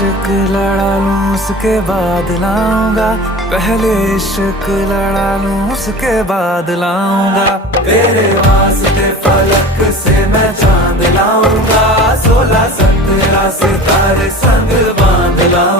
इश्क लड़ा लूं उसके बाद लाऊंगा, पहले इश्क लड़ा लूं उसके बाद लाऊंगा। तेरे वास्ते फलक से मैं चांद लाऊंगा, 16 17 सितारे संग बांध लाऊंगा।